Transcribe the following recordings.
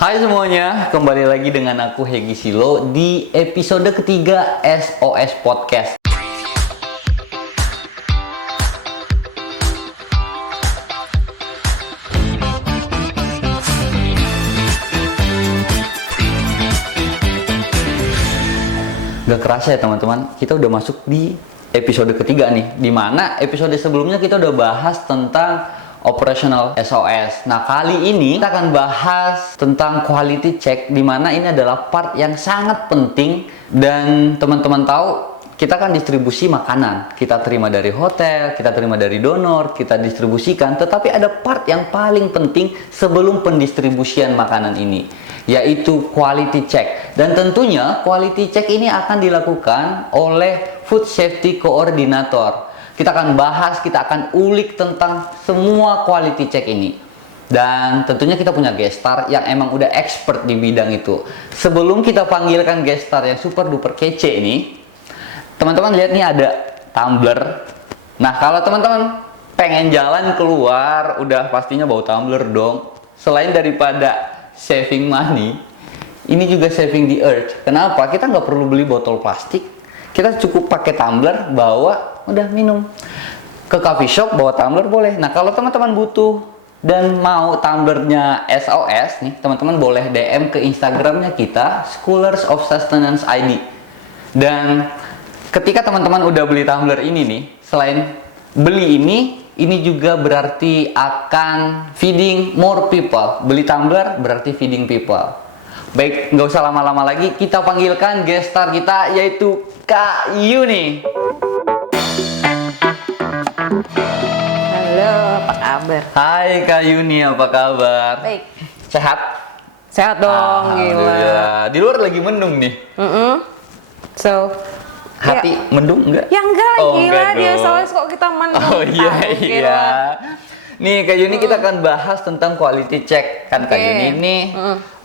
Hai semuanya, kembali lagi dengan aku Hegi Silo di episode ketiga SOS Podcast. Gak kerasa ya teman-teman, kita udah masuk di episode ketiga nih, dimana episode sebelumnya kita udah bahas tentang operational SOS. Nah, kali ini kita akan bahas tentang quality check, di mana ini adalah part yang sangat penting. Dan teman-teman tahu, kita kan distribusi makanan, kita terima dari hotel, kita terima dari donor, kita distribusikan. Tetapi ada part yang paling penting sebelum pendistribusian makanan ini, yaitu quality check. Dan tentunya quality check ini akan dilakukan oleh Food Safety Coordinator. Kita akan bahas, kita akan ulik tentang semua quality check ini. Dan tentunya kita punya guest star yang emang udah expert di bidang itu. Sebelum kita panggilkan guest star yang super duper kece ini, teman-teman lihat nih ada tumbler. Nah, kalau teman-teman pengen jalan keluar, udah pastinya bawa tumbler dong. Selain daripada saving money, ini juga saving the earth. Kenapa? Kita nggak perlu beli botol plastik. Kita cukup pakai tumbler, bawa, udah minum. Ke coffee shop bawa tumbler boleh. Nah, kalau teman-teman butuh dan mau tumblernya SOS nih, teman-teman boleh DM ke Instagramnya kita, Scholars of Sustenance ID. Dan ketika teman-teman udah beli tumbler ini nih, selain beli ini juga berarti akan feeding more people. Beli tumbler berarti feeding people. Baik, nggak usah lama-lama lagi, kita panggilkan guest star kita, yaitu Kak Yuni. Halo, apa kabar? Hai Kak Yuni, apa kabar? Baik. Sehat? Sehat dong, gila. Alhamdulillah. Di luar lagi mendung nih. So, Hati mendung enggak? ya enggak lah, gila. enggak Dia dong. soalnya kok kita mendung. Oh iya, Tahu, iya. gila. Nih Kak Yuni, kita akan bahas tentang quality check. Kan Kak Yuni ini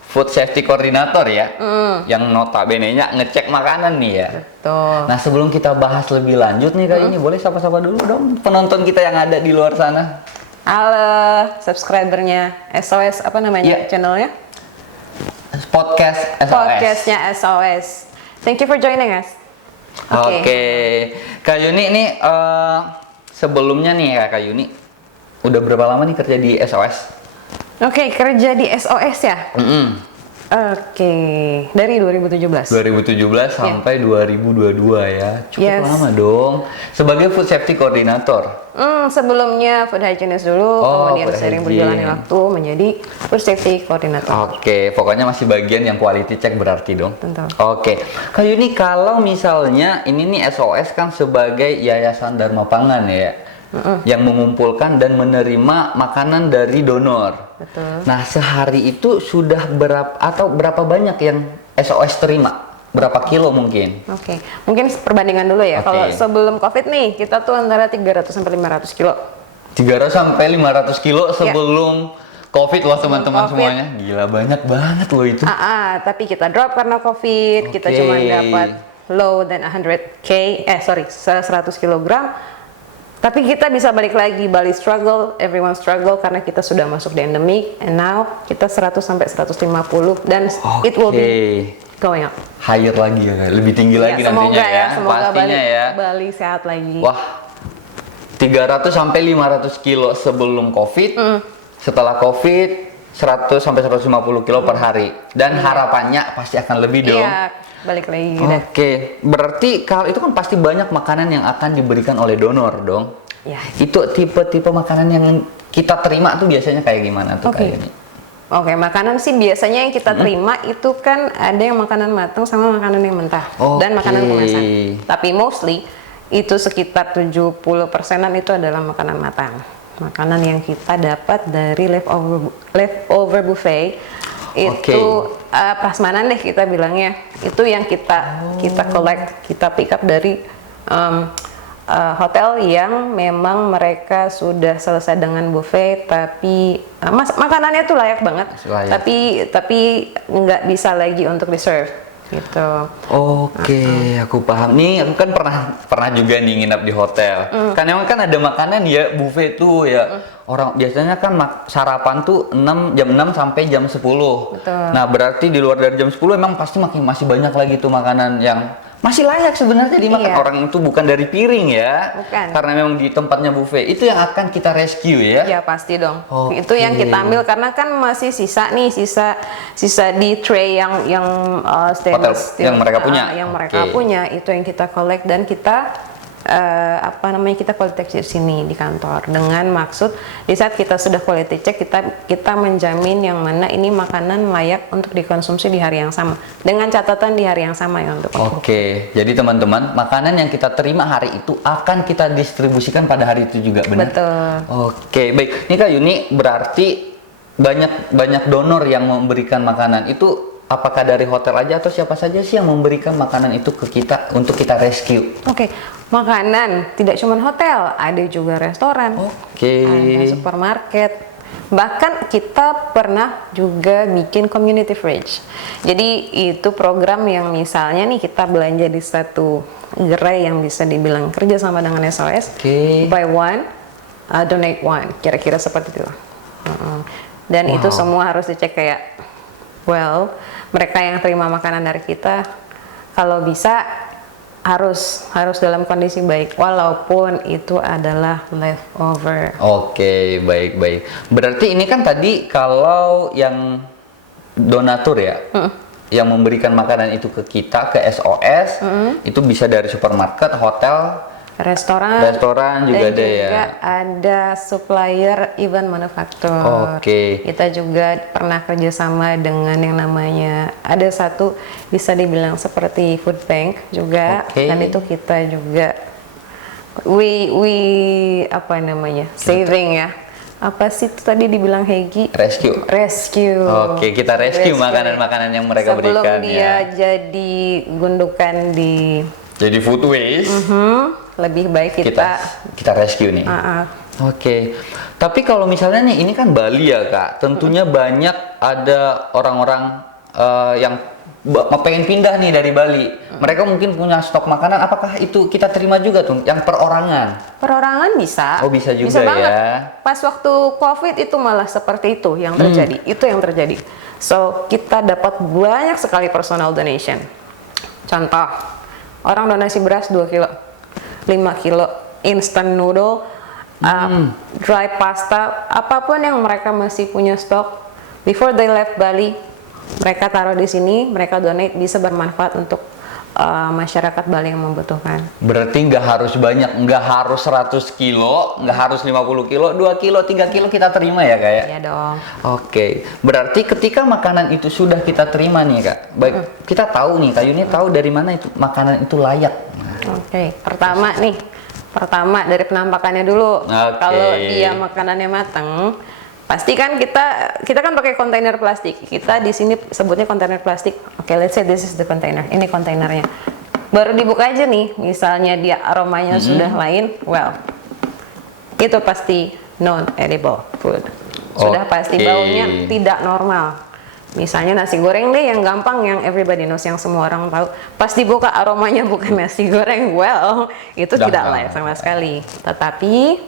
Food Safety Coordinator ya, yang notabene-nya ngecek makanan nih ya. Betul. Nah, sebelum kita bahas lebih lanjut nih Kak Yuni, boleh sapa-sapa dulu dong penonton kita yang ada di luar sana. Halo, subscribernya SOS, apa namanya Iya. channelnya? Podcast SOS. Podcastnya SOS. Thank you for joining us. Oke. Kak Yuni nih, sebelumnya nih ya Kak Yuni, udah berapa lama nih kerja di SOS? Oke, kerja di SOS ya? Oke, dari 2017. 2017 sampai 2022 ya, cukup Yes. lama dong. Sebagai Food Safety Coordinator. Sebelumnya food hygienist dulu, Oh, kemudian food sering hygiene. berjalannya waktu menjadi food safety coordinator. Oke, pokoknya masih bagian yang quality check berarti dong. Tentu. Oke, Kak Yuni, kalau misalnya ini nih SOS kan sebagai Yayasan Dharma Pangan ya, yang mengumpulkan dan menerima makanan dari donor. Betul. Nah, sehari itu sudah berapa banyak yang SOS terima? Berapa kilo mungkin? Oke, mungkin perbandingan dulu ya. Oke. Kalau sebelum COVID nih, kita tuh antara 300 sampai 500 kilo. 300 sampai 500 kilo sebelum COVID loh teman-teman COVID. semuanya. Gila, banyak banget loh itu. Tapi kita drop karena COVID. Kita Oke. cuma dapat low than 100 kilogram. Tapi kita bisa balik lagi. Bali struggle, everyone struggle karena kita sudah masuk di endemic. And now kita 100 sampai 150 dan it will be going up. Higher lagi ya, lebih tinggi lagi Ya, semoga nantinya ya. semoga Pastinya ya. Bali sehat lagi. Wah, 300 sampai 500 kilo sebelum COVID. Setelah COVID 100 sampai 150 kilo per hari. Dan harapannya pasti akan lebih dong. Iya, balik lagi deh. Oke, berarti kalau itu kan pasti banyak makanan yang akan diberikan oleh donor dong. Ya. Itu tipe-tipe makanan yang kita terima tuh biasanya kayak gimana tuh Oke. kayak gini? Oke, makanan sih biasanya yang kita terima itu kan ada yang makanan matang sama makanan yang mentah dan makanan kemasan. Tapi mostly itu sekitar 70%-an itu adalah makanan matang. Makanan yang kita dapat dari leftover buffet itu prasmanan deh kita bilangnya. Itu yang kita collect, kita pick up dari hotel yang memang mereka sudah selesai dengan buffet, tapi makanannya tuh layak banget, Layak. tapi nggak bisa lagi untuk di serve. gitu. Oke, aku paham. Nih aku kan pernah juga nih nginap di hotel. Kan emang kan ada makanan ya buffet tuh ya. Orang biasanya kan sarapan tuh jam 6 sampai jam 10. Betul. Nah, berarti di luar dari jam 10 emang pasti masih banyak lagi tuh makanan yang masih layak sebenarnya dimakan. Iya. Orang itu bukan dari piring ya. Bukan. Karena memang di tempatnya buffet. Itu yang akan kita rescue ya. Ya pasti dong. Oke. Itu yang kita ambil karena kan masih sisa nih, sisa di tray yang stainless Hotel yang mereka punya. Yang mereka Oke. punya itu yang kita collect dan kita kita quality check di sini di kantor dengan maksud di saat kita sudah quality check kita menjamin yang mana ini makanan layak untuk dikonsumsi di hari yang sama dengan catatan di hari yang sama ya untuk itu. Oke, jadi teman-teman, makanan yang kita terima hari itu akan kita distribusikan pada hari itu juga, benar? Betul. Oke, baik. Ini Kak Yuni, berarti banyak donor yang memberikan makanan itu. Apakah dari hotel aja atau siapa saja sih yang memberikan makanan itu ke kita untuk kita rescue? Oke, makanan tidak cuma hotel, ada juga restoran, Oke. ada supermarket. Bahkan kita pernah juga bikin community fridge. Jadi itu program yang misalnya nih kita belanja di satu gerai yang bisa dibilang kerja sama dengan SOS. Oke. Buy one, donate one. Kira-kira seperti itu. Dan itu semua harus dicek kayak, mereka yang terima makanan dari kita, kalau bisa harus dalam kondisi baik, walaupun itu adalah leftover. Oke, baik. Berarti ini kan tadi kalau yang donatur ya, yang memberikan makanan itu ke kita, ke SOS, itu bisa dari supermarket, hotel, restoran juga dan ada ya. juga ada supplier event manufaktur. Oke. Kita juga pernah kerjasama dengan yang namanya ada satu bisa dibilang seperti food bank juga, Oke. dan itu kita juga we saving ya. Apa sih itu tadi dibilang Hegi? Rescue. Oke, kita rescue makanan-makanan yang mereka berikan sebelum dia ya. jadi gundukan di Jadi food waste. lebih baik kita rescue nih. Oke. Tapi kalau misalnya nih ini kan Bali ya Kak, tentunya banyak ada orang-orang yang pengen pindah nih dari Bali. Mereka mungkin punya stok makanan, apakah itu kita terima juga tuh yang perorangan? Perorangan bisa. Oh, bisa juga banget. ya. Pas waktu COVID itu malah seperti itu yang terjadi. Itu yang terjadi. So, kita dapat banyak sekali personal donation. Contoh, orang donasi beras 2 kilo, 5 kilo, instant noodle, dry pasta, apapun yang mereka masih punya stok. Before they left Bali, mereka taruh di sini, mereka donate, bisa bermanfaat untuk masyarakat Bali yang membutuhkan. Berarti nggak harus banyak, nggak harus 100 kilo, nggak harus 50 kilo, 2 kilo, 3 kilo kita terima ya Kak ya? Iya dong. Oke, berarti ketika makanan itu sudah kita terima nih Kak, baik kita tahu nih, Kak Yuni tahu dari mana itu makanan itu layak. Oke, pertama dari penampakannya dulu. Oke. Kalau dia makanannya matang, pasti kan kita kan pakai kontainer plastik. Kita di sini sebutnya kontainer plastik. Oke, let's say this is the container. Ini kontainernya. Baru dibuka aja nih, misalnya dia aromanya sudah lain, itu pasti non-edible food. Sudah pasti baunya tidak normal. Misalnya nasi goreng deh yang gampang, yang everybody knows, yang semua orang tahu. Pas dibuka aromanya bukan nasi goreng, itu tidak layak sama sekali. Tetapi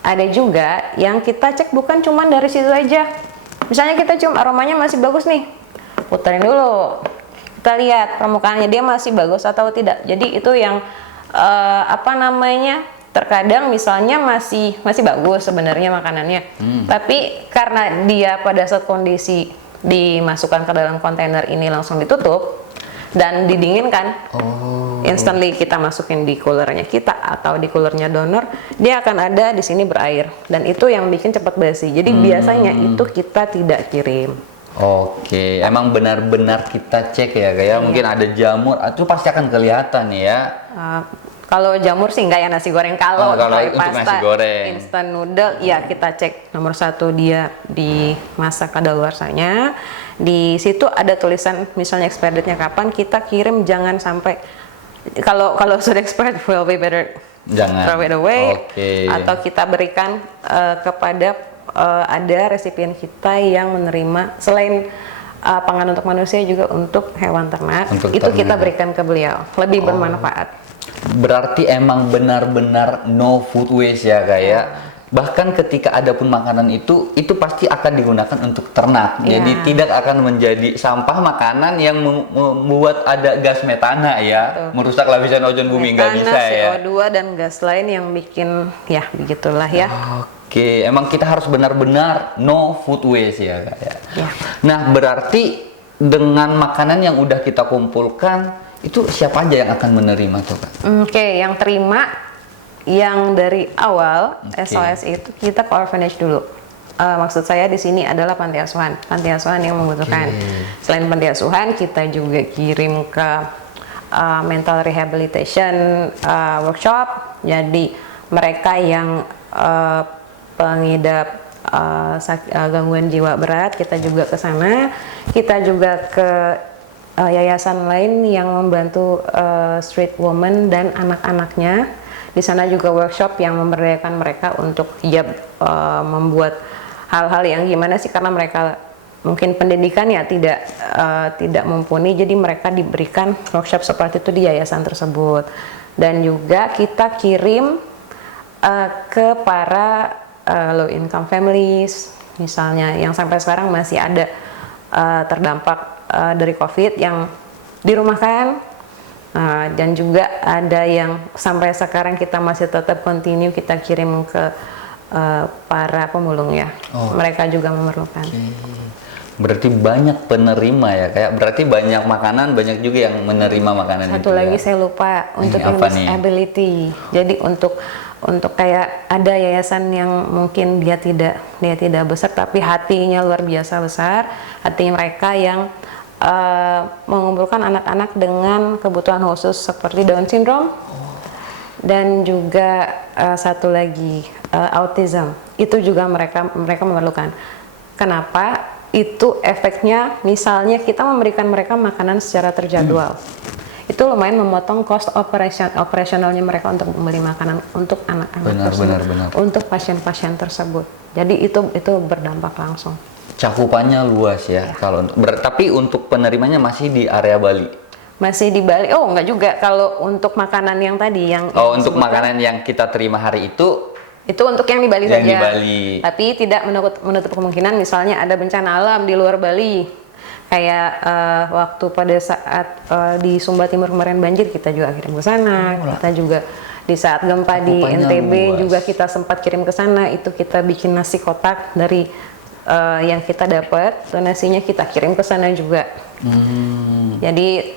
ada juga yang kita cek bukan cuma dari situ aja. Misalnya kita cium aromanya masih bagus nih, puterin dulu. Kita lihat permukaannya dia masih bagus atau tidak. Jadi itu yang terkadang misalnya masih bagus sebenarnya makanannya. Tapi karena dia pada saat kondisi dimasukkan ke dalam kontainer ini langsung ditutup dan didinginkan, instantly kita masukin di coolernya kita atau di coolernya donor, dia akan ada di sini berair dan itu yang bikin cepat basi. Jadi biasanya itu kita tidak kirim. Oke, emang benar-benar kita cek ya kayak mungkin ada jamur, itu pasti akan kelihatan ya. Kalau jamur sih enggak ya, nasi goreng. Kalau untuk pasta, nasi goreng, instant noodle, ya kita cek nomor 1 dia dimasak kadaluarsanya. Di situ ada tulisan misalnya expired date-nya kapan, kita kirim jangan sampai kalau sudah expired, will be better jangan throw it away. Atau kita berikan kepada ada resipien kita yang menerima selain pangan untuk manusia juga untuk hewan ternak. Untuk itu kita ternak. berikan ke beliau, lebih bermanfaat. Berarti emang benar-benar no food waste ya kayak. Bahkan ketika ada pun makanan itu pasti akan digunakan untuk ternak. Jadi tidak akan menjadi sampah makanan yang membuat ada gas metana ya, merusak lapisan ozon bumi, nggak bisa ya. CO2 dan gas lain yang bikin ya begitulah ya. Oke, emang kita harus benar-benar no food waste ya kayak. Ya. Nah, berarti dengan makanan yang udah kita kumpulkan itu siapa aja yang akan menerima tuh Kak? Oke, yang terima yang dari awal SOS itu kita ke orphanage dulu. Maksud saya di sini adalah panti asuhan yang membutuhkan. Selain panti asuhan, kita juga kirim ke mental rehabilitation workshop. Jadi mereka yang pengidap gangguan jiwa berat, kita juga ke sana. Kita juga ke yayasan lain yang membantu street woman dan anak-anaknya. Di sana juga workshop yang memberdayakan mereka untuk membuat hal-hal yang gimana sih, karena mereka mungkin pendidikan ya tidak mumpuni, jadi mereka diberikan workshop seperti itu di yayasan tersebut. Dan juga kita kirim ke para low income families misalnya yang sampai sekarang masih ada terdampak dari COVID yang dirumahkan. Dan juga ada yang sampai sekarang kita masih tetap continue kita kirim ke para pemulung ya. Mereka juga memerlukan. Berarti banyak penerima ya, kayak berarti banyak makanan, banyak juga yang menerima makanan itu. Satu lagi saya lupa untuk yang disability. Jadi untuk kayak ada yayasan yang mungkin dia tidak besar tapi hatinya luar biasa besar, hati mereka yang mengumpulkan anak-anak dengan kebutuhan khusus seperti Down syndrome dan juga satu lagi autism. Itu juga mereka memerlukan. Kenapa? Itu efeknya misalnya kita memberikan mereka makanan secara terjadwal. Itu lumayan memotong cost operasionalnya mereka untuk membeli makanan untuk anak-anak tersebut, untuk pasien-pasien tersebut. Jadi itu berdampak langsung. Cakupannya luas ya. Kalau tapi untuk penerimanya masih di area Bali. Masih di Bali. Oh, enggak juga. Kalau untuk makanan yang tadi yang untuk makanan yang kita terima hari itu untuk yang di Bali saja. Di Bali. Tapi tidak menutup kemungkinan misalnya ada bencana alam di luar Bali. Kayak waktu pada saat di Sumba Timur kemarin banjir, kita juga kirim ke sana. Kita juga di saat gempa di NTB juga kita sempat kirim ke sana. Itu kita bikin nasi kotak dari yang kita dapat, donasinya kita kirim ke sana juga. Jadi,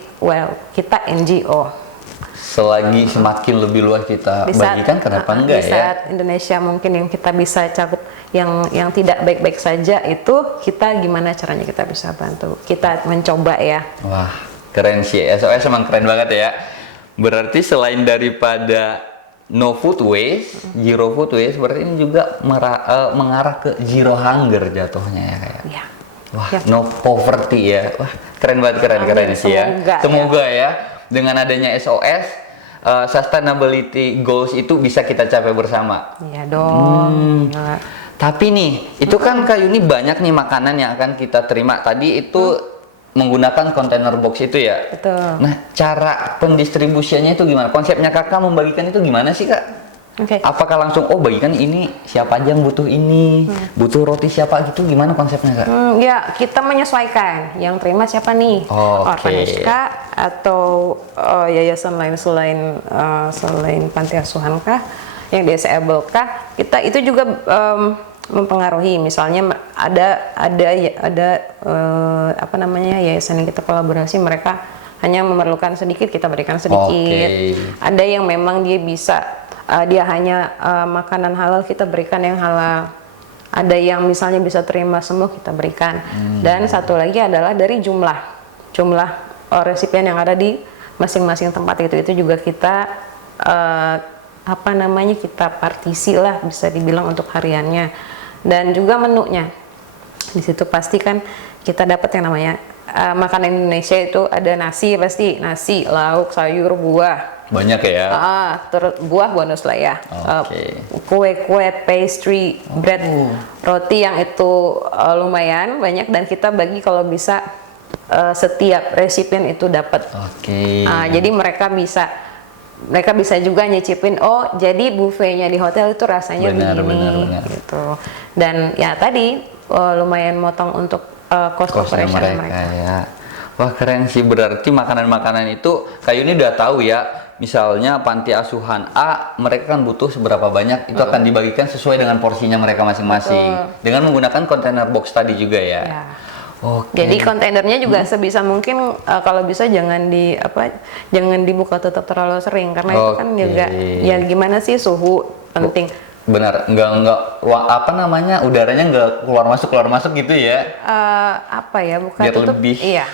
kita NGO. Selagi semakin lebih luas kita bagikan, kenapa enggak ya? Di saat Indonesia mungkin yang kita bisa cakup, yang tidak baik-baik saja, itu kita gimana caranya kita bisa bantu. Kita mencoba ya. Wah, keren sih. SOS emang keren banget ya. Berarti selain daripada no food waste, zero food waste, berarti ini juga mengarah ke zero hunger jatuhnya ya kayak. Ya. Wah, no poverty ya. Wah, keren banget, keren sih ya. Semoga ya dengan adanya SOS, sustainability goals itu bisa kita capai bersama. Iya dong. Tapi nih, itu kan Kak Yuni banyak nih makanan yang akan kita terima. Tadi itu menggunakan kontainer box itu ya. Betul. Nah, cara pendistribusiannya itu gimana? Konsepnya Kakak membagikan itu gimana sih Kak? Apakah langsung bagikan ini siapa aja yang butuh ini, butuh roti siapa gitu, gimana konsepnya Kak? Ya, kita menyesuaikan. Yang terima siapa nih? Orphanage kah atau yayasan lain selain panti asuhan kah? Yang disable kah? Kita itu juga mempengaruhi. Misalnya ada yayasan yang kita kolaborasi, mereka hanya memerlukan sedikit, kita berikan sedikit. Ada yang memang dia bisa dia hanya makanan halal, kita berikan yang halal. Ada yang misalnya bisa terima semua, kita berikan. Dan satu lagi adalah dari jumlah resipien yang ada di masing-masing tempat itu juga kita kita partisi lah, bisa dibilang untuk hariannya. Dan juga menunya, di situ pasti kan kita dapat yang namanya makanan Indonesia itu ada nasi, pasti nasi, lauk, sayur, buah. Banyak ya. Terus buah bonus lah ya. Oke. Kue-kue, pastry, bread, roti yang itu lumayan banyak, dan kita bagi kalau bisa setiap resipien itu dapat. Oke. Jadi mereka bisa juga nyicipin, oh jadi buffetnya di hotel itu rasanya begini gitu. Dan ya tadi lumayan motong untuk cost operation mereka. Ya. Wah keren sih, berarti makanan-makanan itu kayak ini udah tahu ya. Misalnya panti asuhan A, mereka kan butuh seberapa banyak, itu akan dibagikan sesuai dengan porsinya mereka masing-masing. Dengan menggunakan kontainer box tadi juga ya. Oke. Jadi kontainernya juga sebisa mungkin kalau bisa jangan dibuka tutup terlalu sering, karena itu kan juga ya gimana sih, suhu penting. Benar, nggak udaranya nggak keluar masuk gitu ya. Bukan biar tutup. Lebih. Iya.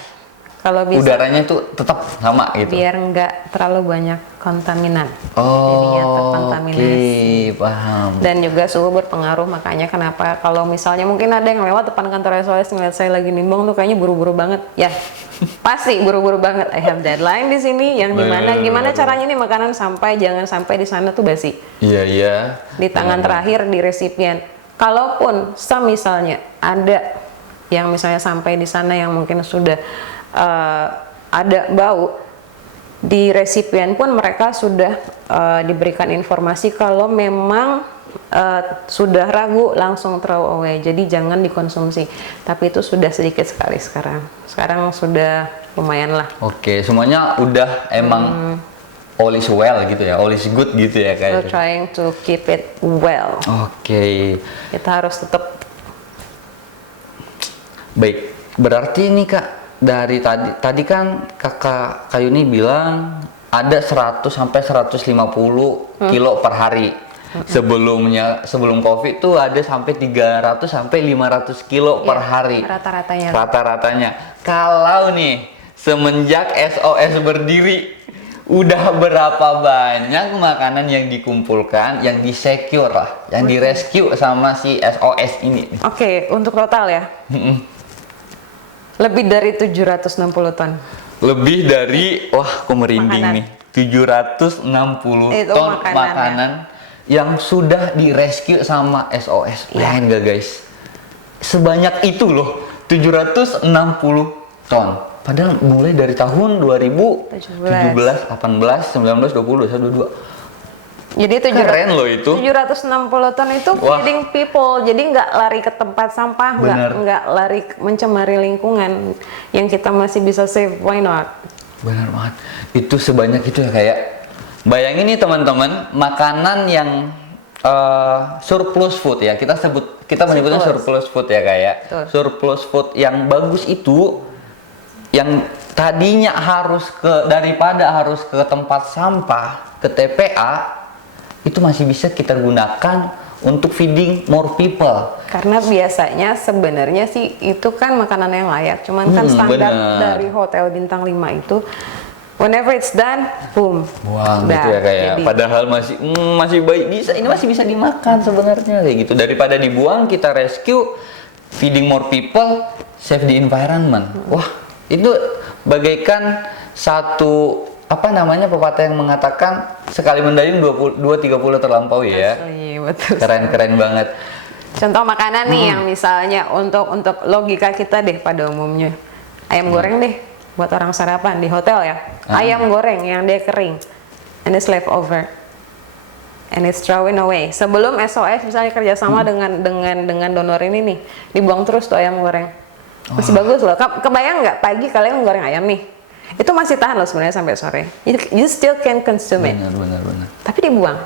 Kalau bisa udaranya itu tetap sama gitu. Biar nggak terlalu banyak kontaminan. Jadinya terkontaminasi. Paham. Dan juga suhu berpengaruh, makanya kenapa kalau misalnya mungkin ada yang lewat depan kantor SOS ngeliat saya lagi nimbang tuh kayaknya buru-buru banget. Ya, pasti buru-buru banget. I have deadline di sini yang gimana caranya nih makanan jangan sampai di sana tuh basi. Iya. Di tangan terakhir di resipien. Kalaupun misalnya ada yang misalnya sampai di sana yang mungkin sudah ada bau, di resipien pun mereka sudah diberikan informasi kalau memang sudah ragu langsung throw away, jadi jangan dikonsumsi. Tapi itu sudah sedikit sekali sekarang sudah lumayan lah. Oke, semuanya udah emang all is well gitu ya, all is good gitu ya kayak. So trying to keep it well. Oke. Kita harus tetap. Baik, berarti ini Kak, dari tadi kan Kakak Kayuni bilang ada 100 sampai 150 kilo per hari. Sebelum Covid tuh ada sampai 300 sampai 500 kilo per hari. Rata-ratanya. Kalau nih semenjak SOS berdiri, udah berapa banyak makanan yang dikumpulkan, yang di-secure lah, yang di-rescue sama si SOS ini? Oke, untuk total ya. Lebih dari 760 ton. Lebih dari, aku merinding nih. 760 ton makanan yang sudah direscue sama SOS. Bayangin gak guys? Sebanyak itu loh, 760 ton. Padahal mulai dari tahun 2017, 18, 19, 20, 21, 22. Jadi keren loh itu. 760 ton itu feeding people. Jadi nggak lari ke tempat sampah, nggak lari mencemari lingkungan. Yang kita masih bisa save, why not? Benar banget. Itu sebanyak itu ya, kayak bayangin nih teman-teman, makanan yang surplus food ya. Kita menyebutnya surplus food ya, kayak surplus food yang bagus itu, yang tadinya daripada harus ke tempat sampah, ke TPA, itu masih bisa kita gunakan untuk feeding more people. Karena biasanya sebenarnya sih itu kan makanan yang layak, cuman kan standar dari hotel bintang 5 itu whenever it's done, boom, buang gitu ya kayak. Padahal masih baik, ini masih bisa dimakan sebenarnya kayak gitu. Daripada dibuang, kita rescue, feeding more people, save the environment. Wah, itu bagaikan satu pepatah yang mengatakan sekali mendayung 20-30 terlampaui ya. Betul. Keren banget. Contoh makanan nih yang misalnya untuk logika kita deh pada umumnya. Ayam goreng deh buat orang sarapan di hotel ya. Ayam goreng yang dia kering and it's leftover and it's thrown away. Sebelum SOS misalnya kerjasama dengan donor ini nih, dibuang terus tuh ayam goreng. Masih bagus loh. Kebayang nggak pagi kalian goreng ayam nih? Itu masih tahan loh sebenarnya sampai sore. You still can consume it. Benar. Tapi dibuang.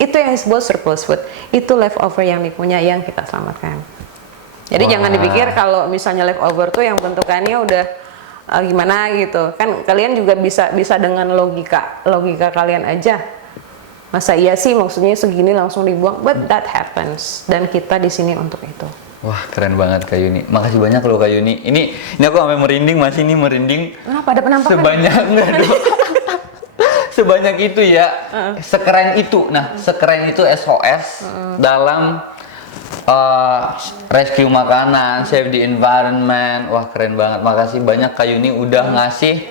Itu yang disebut surplus food. Itu leftover yang dipunya yang kita selamatkan. Jadi jangan dipikir kalau misalnya leftover tuh yang bentukannya udah gimana gitu. Kan kalian juga bisa dengan logika kalian aja. Masa iya sih maksudnya segini langsung dibuang? But that happens. Dan kita di sini untuk itu. Wah, keren banget Kak Yuni. Makasih banyak loh Kak Yuni. Ini aku sampai merinding, merinding. Pada penampakan. Sebanyak itu ya. Sekeren itu. Nah, sekeren itu SOS dalam rescue makanan, save the environment. Wah, keren banget. Makasih banyak Kak Yuni udah ngasih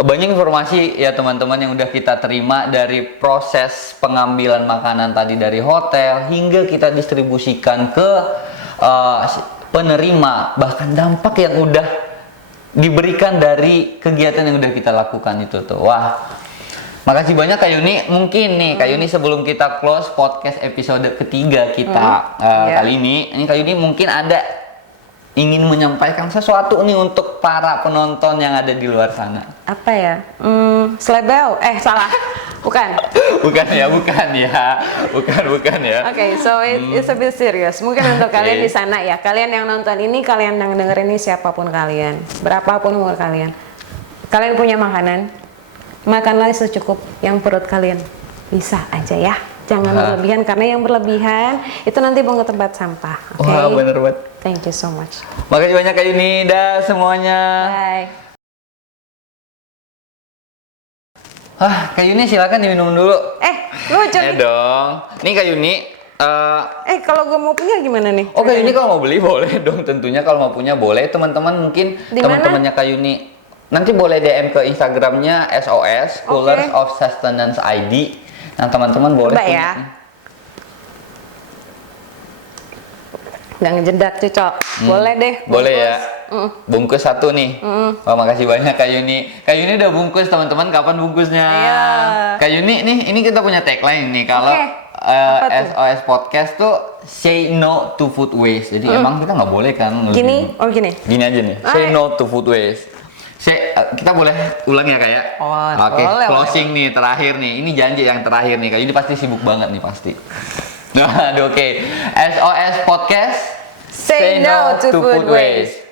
banyak informasi ya teman-teman yang udah kita terima dari proses pengambilan makanan tadi dari hotel hingga kita distribusikan ke penerima, bahkan dampak yang udah diberikan dari kegiatan yang udah kita lakukan itu tuh. Wah, makasih banyak Kak Yuni. Mungkin nih Kak Yuni sebelum kita close podcast episode ketiga kita kali ini Kak Yuni mungkin ada ingin menyampaikan sesuatu nih untuk para penonton yang ada di luar sana. Apa ya? Selebel? Salah. Bukan. Bukan ya. Okay, so it's a bit serious. Mungkin untuk kalian di sana ya, kalian yang nonton ini, kalian yang denger ini, siapapun kalian, berapapun umur kalian punya makanan, makanlah secukup yang perut kalian bisa aja ya. Jangan berlebihan, karena yang berlebihan itu nanti buang ke tempat sampah. Okay? Wah, bener banget. Thank you so much. Makasih banyak Kak Yuni, dah semuanya. Bye. Kak Yuni silakan diminum dulu. Lucu nih. Dong. Nih Kak Yuni. Kalau gue mau punya gimana nih? Kak Yuni kalau mau beli boleh dong, tentunya kalau mau punya boleh. Teman-teman mungkin teman-temannya Kak Yuni nanti boleh DM ke Instagramnya SOS Coolers of Sustenance ID. Nah teman-teman boleh. Coba ya. Nggak ngejedak cocok. Boleh deh. Boleh ya. Bungkus satu nih. Wah, makasih banyak Kak Yuni. Kak Yuni udah bungkus teman-teman. Kapan bungkusnya? Kak Yuni nih, ini kita punya tagline nih. Kalau SOS Podcast tuh say no to food waste. Jadi emang kita nggak boleh kan? Gini? Gini aja nih. Say no to food waste. Kita boleh ulang ya Kak ya? Oke, closing nih terakhir nih. Ini janji yang terakhir nih. Kak Yuni pasti sibuk banget nih pasti. Oke. SOS Podcast. Say no to food waste.